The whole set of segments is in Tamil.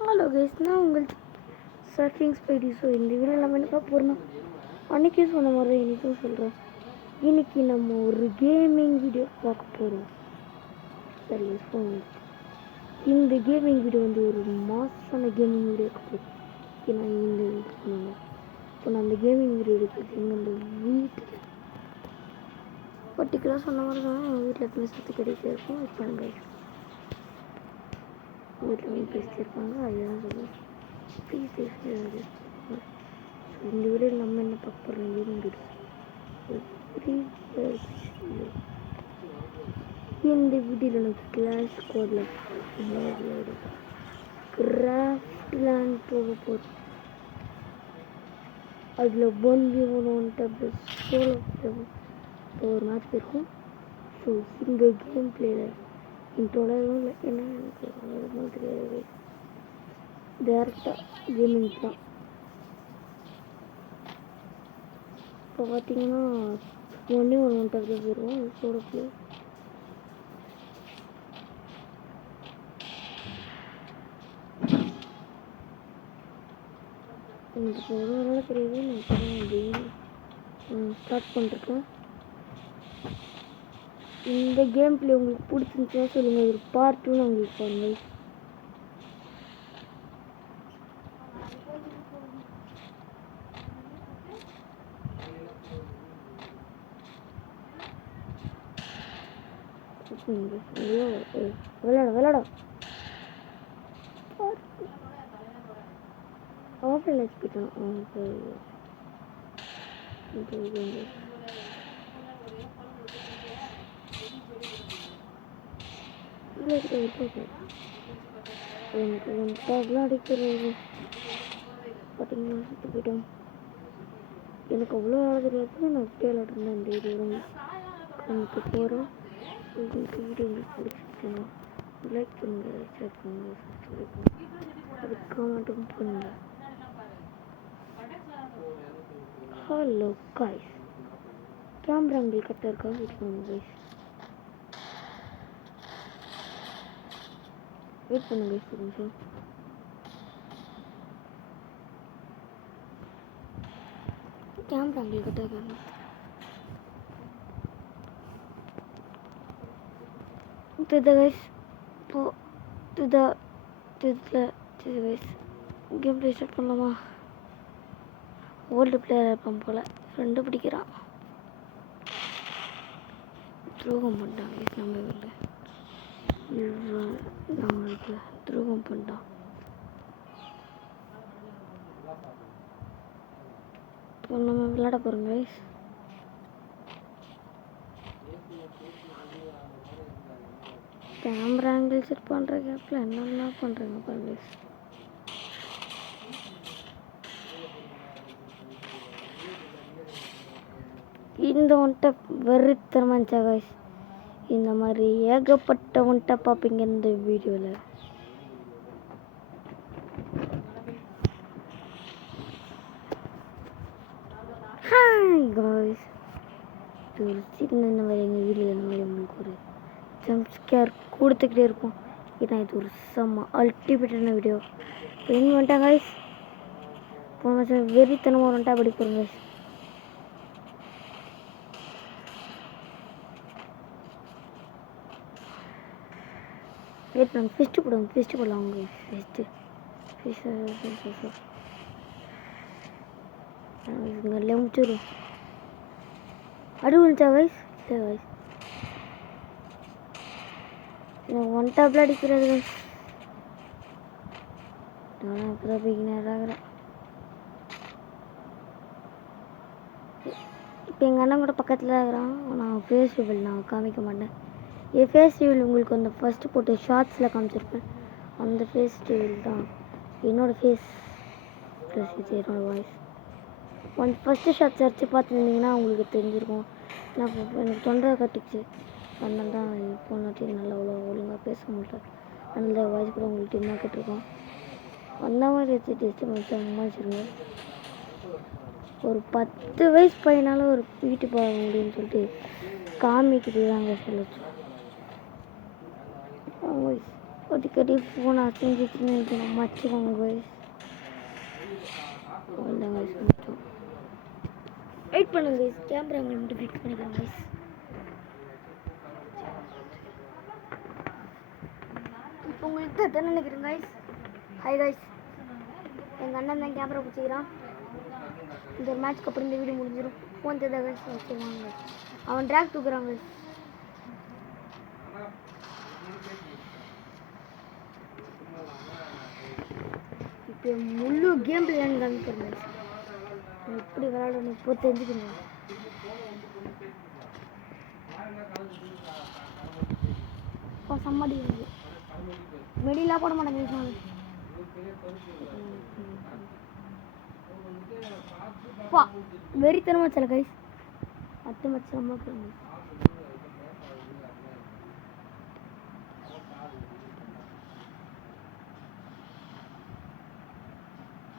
ஹலோ கைஸ், நான் உங்கள் சர்ஃபிங் ஸ்பைடி. ஸோ இந்த வீடியோ நம்ம என்ன பார்க்க போகிறோம்னா, அன்றைக்கே சொன்ன மாதிரி தான் இன்றைக்கும் சொல்கிறேன். இன்றைக்கி நம்ம ஒரு கேமிங் வீடியோ பார்க்க போகிறோம். சரி, இந்த கேமிங் வீடியோ வந்து ஒரு மாசான கேமிங் வீடியோ போகுது. ஏன்னா இந்த இப்போ நான் அந்த கேமிங் வீடியோ எடுக்கிறது எங்கள் அந்த வீட்டில் பர்டிகுலராக சொன்ன மாதிரி தான் எங்கள் வீட்டில் எப்பவுமே சுற்றி கிடைக்க இருக்கும். இப்போ நாங்கள் வீட்டில் வந்து பேசிட்டு இருப்பாங்க. அதுதான் சொல்லுவேன். இந்த வீடியோவில் நம்ம என்ன பார்க்க போகிறோம், கேமிங் வீடியோ. இந்த வீடியோவில் எனக்கு கிளாஸ் கோடில் கிராஃப்ட் லேண்ட் போக போகுது. அதில் 1v1 டேபிள் சோலோ இப்போ ஒரு மேட்ச் இருக்கும். ஸோ இந்த கேம் பிளேயில் தொடரும் இல்லை, என்ன எனக்கு அவ்வளோதான் தெரியாது. டேரெக்டாக கேமிங் தான். இப்போ பார்த்தீங்கன்னா 1v1 டேபிள் போயிடுவோம். சோலோ பிளே எனக்கு இப்போ எவ்வளோ தெரியாது. நான் இப்போ தான் கேம் ஸ்டார்ட் பண்ணிருக்கேன். இந்த கேம் பிளே உங்களுக்கு பிடிச்சிருந்துச்சுன்னா சொல்லுங்கள். ஒரு பார்ட் 2 நான் உங்களுக்கு பாருங்கள். விளையாட ஆஃப்லைன் வச்சுக்கிட்டோம். எனக்கு ஒன்றாக அடிக்கிறது பார்த்தீங்கன்னா சுற்றி போயிட்டோம். எனக்கு அவ்வளோ ஆட தெரியாது. நான் இப்படி விளையாடுறேன். இந்த வீடியோ நமக்கு போகிறோம். உங்களுக்கு வீடியோ உங்களுக்கு பிடிச்சிருச்சுன்னா லைக் பண்ணுங்கள், ஷேர் பண்ணுங்கள், சப்ஸ்கிரைப் பண்ணுங்கள், அதுக்கு கமெண்ட்டும் பண்ணுங்கள். ஹலோ காய்ஸ், கேமரா உங்களுக்கு கரெக்டாக இருக்கா? வெயிட் பண்ணுங்க கைஸ், வெயிட் பண்ணுங்க கைஸ் ஒரு நிமிஷம். கேமரா உங்களுக்கு கரெக்டாக இருக்கா? கைஸ் இப்போது கைஸ் கேம் ப்ளே ஸ்டார்ட் பண்ணலாமா? ஓல்டு பிளேயர் இருப்பான் போல், ஃப்ரெண்டு பிடிக்கிறான். துரோகம் பண்ணிட்டான் கைஸ். நம்ம வீட்டில் நம்மளுக்கு துரோகம் பண்ணிட்டான். இப்போ நம்ம விளையாட போகிறோம் கைஸ். கேமரா ஆங்கிள் செட் பண்ணுற கேப்பில் என்னெல்லாம் பண்ணுறேங்க பாருங்க. இந்த ஒன்ட்ட வெறித்தனமாச்சா கைஸ். இந்த மாதிரி ஏகப்பட்ட ஒன்ட்ட பார்ப்பீங்க இந்த வீடியோவில். ஹாய் கைஸ், இது ஒரு சின்ன மாதிரி எங்கள் வீட்டில் இந்த மாதிரி உங்களுக்கு ஒரு ஜம்ப் ஸ்கேர் கொடுத்துக்கிட்டே இருக்கும். ஏன்னா இது ஒரு செம்ம அல்டிமேட்டான வீடியோ. எங்கே வந்துட்டாங்க கைஸ்? போன மாதம் வெறித்தனமாக வந்துட்டா அப்படி போகிறோம் கைஸ். வெயிட் பண்ணுங்க, ஃபிஸ்ட்டு போடலாம் அவங்க ஃபிஸ்ட்டு இங்கே முடிச்சிடும். அடி விழுச்சா கைஸ்? இல்லை கைஸ், எனக்கு ஒன் டாப்பில் அடிக்கிறது கைஸ். நான் இப்போ தான் பிகினர் ஆகிறேன். இப்போ எங்கள் அண்ணன் கூட பக்கத்தில் இருக்கிறான். நான் ஃபேஸ் ரிவீல் நான் காமிக்க மாட்டேன். என் ஃபேஸ் ரிவீல் உங்களுக்கு அந்த ஃபஸ்ட்டு போட்டு ஷார்ட்ஸில் காமிச்சிருப்பேன். அந்த ஃபேஸ் ரிவீல் தான் என்னோடய ஃபேஸ் ப்ளஸ் இது என்னோடய வாய்ஸ். ஃபஸ்ட்டு ஷார்ட்ஸ் அடித்து பார்த்துருந்தீங்கன்னா உங்களுக்கு தெரிஞ்சிருக்கும். நான் எனக்கு தொண்டை கட்டிச்சு, அதனால தான் ஃபோன் வாட்டி நல்லா அவ்வளோ ஒழுங்காக பேச முடியல. அதனால வாய்ஸ் கூட உங்களுக்கு டிம்மாக கேட்டிருக்கோம். அந்த மாதிரி வச்சுட்டு அம்மாச்சிருங்க. ஒரு 10 வயசு பையனால ஒரு வீட்டு போக முடியும்னு சொல்லிட்டு காமிக்கிட்டு தாங்க சொல்லச்சு. அடிக்கடி ஃபோன் அசைஞ்சிச்சுன்னு இருக்கணும் மச்சிக்கோங்க கைஸ். அவ்வளோதான் கைஸ் மட்டும் வெயிட் பண்ணுங்க கைஸ். கேமரா மட்டும் ஃபிக்ஸ் பண்ணிக்கிறேன் கைஸ். இப்போ உங்களுக்கு எத்தனை நினைக்கிறேன் கைஸ். ஹாய் கைஸ், எங்கள் அண்ணன் தான் கேமரா பிடிச்சிக்கிறான். இந்த ஒரு மேட்ச்க்கு அப்புறம் இந்த வீடியோ முடிஞ்சிடும். ஃபோன் தேவை கைஸ் வச்சுருவாங்க. அவன் ட்ராக் தூக்குறான் கைஸ். இப்போ முழு கேம் பிளேன்னு காமிக்கிறேன். எப்படி விளையாடணும் இப்போ தெரிஞ்சுக்கணும். இப்போ சம்மடி மெடிலாம் போட மாட்டேன். வெறித்தனமா சில கைஸ் 10 மச்சமா போடுங்க.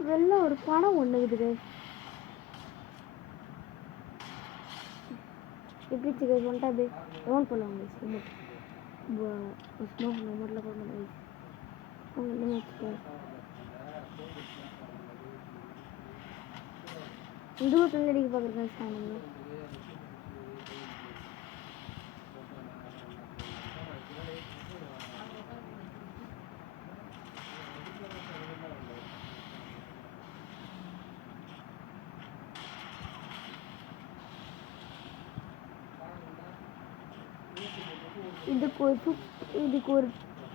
இதெல்லாம் ஒரு பணம் ஒன்று இருக்குது. எப்படி கைஸ் வந்துட்டா அப்படியே ரவுண்ட் பண்ணுவாங்க. ஸ்மோக் நம்பரில் போட மாட்டேன். அவங்க என்ன வச்சுக்கோ இதுவும் தண்ணடிக்க பார்க்குறேன் சாணங்க.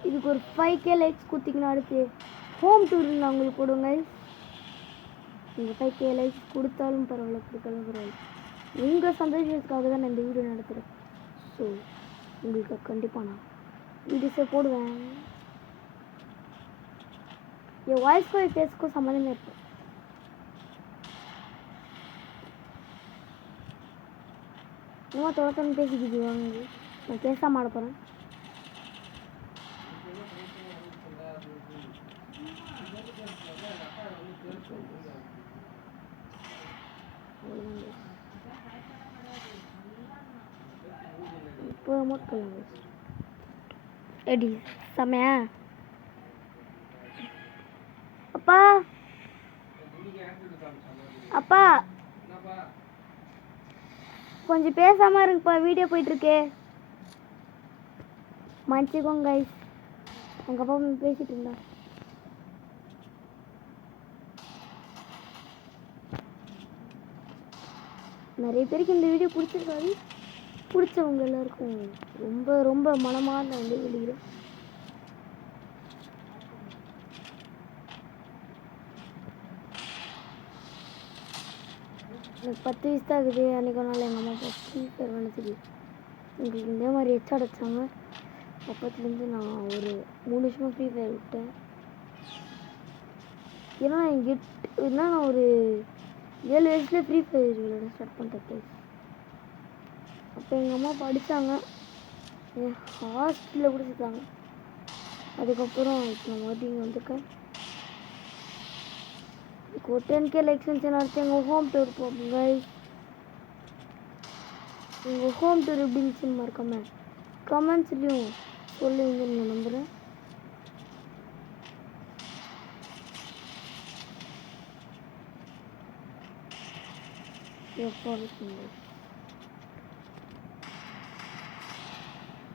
இதுக்கு ஒரு 5K லைக்ஸ் கொடுத்தீங்கன்னா அடுத்து ஹோம் டூர் நான் உங்களுக்கு கொடுங்க. நீங்கள் 5K லைக்ஸ் கொடுத்தாலும் பரவாயில்ல, கொடுத்தாலும் பரவாயில்ல. உங்கள் சந்தோஷத்துக்காக தான் நான் இந்த வீடியோ நடத்துகிறேன். ஸோ உங்களுக்கு கண்டிப்பாக நான் வீடியோஸை போடுவேன். என் வாய்ஸ்க்கும் என் ஃபேஸ்க்கும் சம்மந்தமே இருக்கும். இன்னும் தொடர்ந்து பேசிக்கிட்டு வாங்க. நான் பேசாம ஆட போகிறேன். இப்போ மட்டும் எடி செமையா அப்பா அப்பா கொஞ்சம் பேசாம இருங்கப்பா, வீடியோ போயிட்டு இருக்கே. மன்னிச்சுக்கோங்க கைஸ், எங்க அப்பா பேசிட்டு இருந்தா. நிறைய பேருக்கு இந்த வீடியோ பிடிச்சிருக்காது. பிடிச்சவங்க எல்லாருக்கும் ரொம்ப ரொம்ப மனமாக நான் வந்து வெளியிடுறேன். எனக்கு 10 வயசு தான் ஆகுது. அன்றைக்கி ஒரு நாள் எங்கள் அம்மா ஃபஸ்ட்டு பேர் வந்துச்சு. எங்களுக்கு இதே மாதிரி ஹெச்ஆர் வச்சாங்க. அப்பத்துலேருந்து நான் ஒரு 3 வருஷமாக ஃப்ரீ ஃபயர் விட்டேன். ஏன்னா நான் ஒரு 7 வயசுலேயே ஃப்ரீ ஃபயர் விளையாட ஸ்டார்ட் பண்ணிட்டேன். அப்போ எங்கள் அம்மா படித்தாங்க, என் ஹாஸ்டலில் கூட சேர்த்தாங்க. அதுக்கப்புறம் இப்போ நான் மறுபடியும் வந்திருக்கேன். இப்போ 10K லைக்ஸ் அடுத்து எங்கள் ஹோம் டூர் போங்க. உங்கள் ஹோம் டூர் எப்படி இருந்துச்சுன்னு மறக்காம கமெண்ட்ஸ்லையும் சொல்லுவீங்கன்னு நான் நம்புகிறேன்.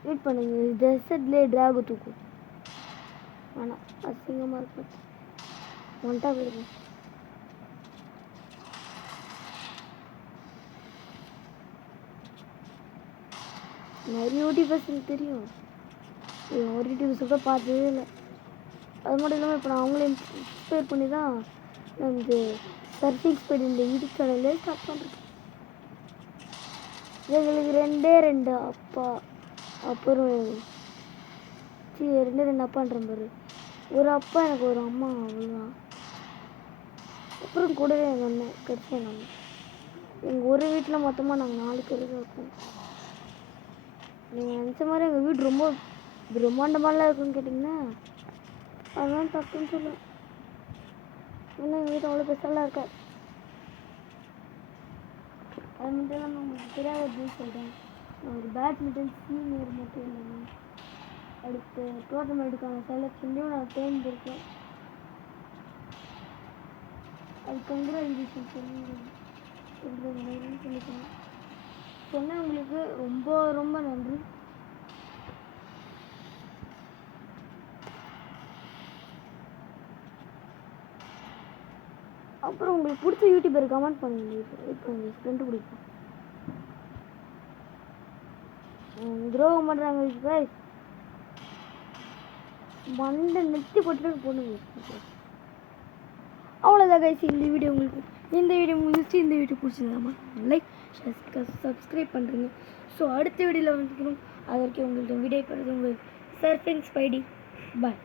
வெயிட் பண்ணுங்க, டெசர்ட்லேயே டிராகு தூக்கும். ஆனால் அசிங்கமாக இருக்கும். ஒன்ட்டா போயிடுங்க. நிறைய யூடியூபர்ஸ் எனக்கு தெரியும். ஒரு யூடியூபர்ஸ் கூட பார்த்ததே இல்லை. அது மட்டும் இல்லாமல் இப்போ நான் அவங்களே இன்ஸ்பயர் பண்ணி தான் நான் இந்த சர்ஃபிங் ஸ்பீட் இந்த யூடியூப் சேனல்லே ஸ்டார்ட் பண்ணுறேன். எங்களுக்கு 2 அப்பா, அப்புறம் 2 அப்பான்ற பாரு. ஒரு அப்பா எனக்கு ஒரு அம்மா, அவ்வளோதான். அப்புறம் கூடவே எங்கள் அண்ணன் கிடைச்சேன். நாங்கள் எங்கள் ஒரு வீட்டில் மொத்தமாக நாங்கள் 4 பேர் தான் இருக்கோம். நீங்கள் நினச்ச மாதிரி எங்கள் வீடு ரொம்ப பிரம்மாண்டமாலாம் இருக்குன்னு கேட்டிங்கன்னா அதெல்லாம் தப்புன்னு சொல்லுவேன். ஏன்னா எங்கள் வீடு அவ்வளோ பெருசாலாம் இருக்காது. அது மட்டும் இல்லாமல் உங்களுக்கு தெரியாத அப்படின்னு சொல்கிறேன், நான் ஒரு பேட்மிண்டன் சீனியர் மட்டும் இல்லைங்க. அடுத்து டோர்னமெண்ட்டுக்கான செலெக்ஷன்லையும் நான் தேர்ந்தெடுத்தேன். அது கங்க்ராச்சுலேஷன் சொல்லிக்கிறேன். சொன்னவங்களுக்கு ரொம்ப ரொம்ப நன்றி. அப்புறம் உங்களுக்கு பிடிச்ச யூடியூபர் கமெண்ட் பண்ணுங்க. இப்போ உங்களுக்கு ஃப்ரெண்டு பிடிக்கும். துரோகம் பண்ணுறாங்க கைஸ். மண்டை நெத்தி போட்டுட்டு பொண்ணுங்க. அவ்வளோதான் கைஸ் இந்த வீடியோ உங்களுக்கு. இந்த வீடியோ முடிச்சு இந்த வீடியோ பிடிச்சிருந்தாமா லைக் சப்ஸ்கிரைப் பண்ணுறீங்க. ஸோ அடுத்த வீடியோவில் வந்துக்கணும். அதற்கு உங்கள்கிட்ட விடை பெறுது உங்கள் சர்ஃபிங் ஸ்பைடி. பாய்.